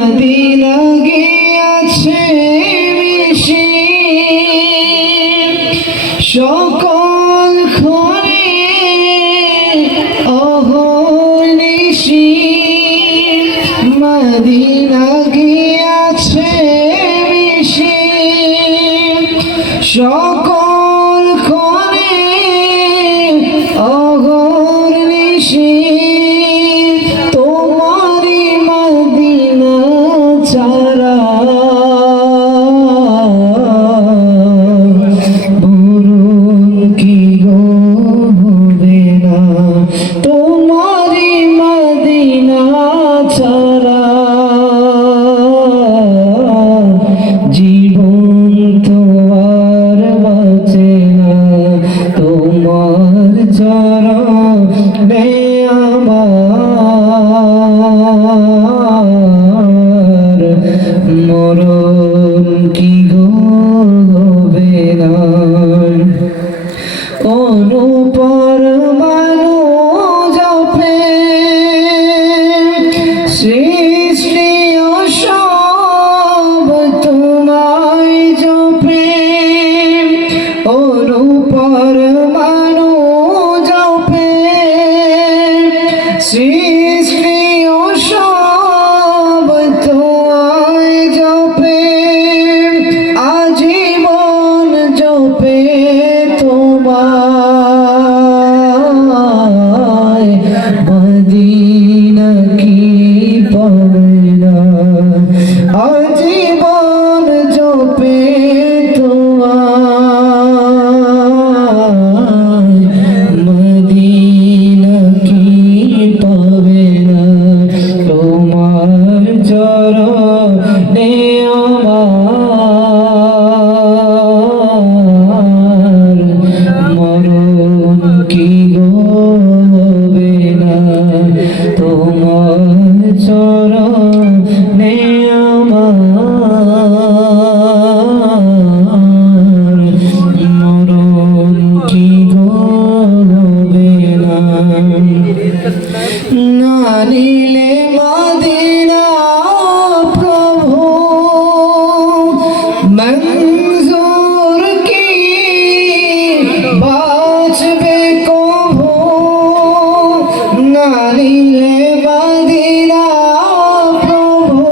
Medina গিয়াছে মিশে সকল ক্ষণে অহর্নিশি মদিনা গিয়াছে মিশে সকল ক্ষণে অহর্নিশি তোমারি মদিনা ছাড়া বলুন কি গো হবে না তোমারি মদিনা ছাড়া জীবন তো আর বাঁচে না তোমার চরণে আমার মরণ কি গো হবে না অনুপরমাণু জপে সৃষ্টি সব তোমায় জপে অনুপরমাণু জপে সৃষ্টি সব তোমায় জপে আজীবন জপে তোমায় মদিনা কি পাবে না আজীবন জপে তোমায় মদিনা কি পাবে না তোমার চরণে আমার মরণ কি গো হবে না তোমার চরণে আমার মরণ কি গো হবে না না নিলে মদিনা প্রভু মঞ্জুর কি বাঁচবে কভু না নিলে মদিনা প্রভু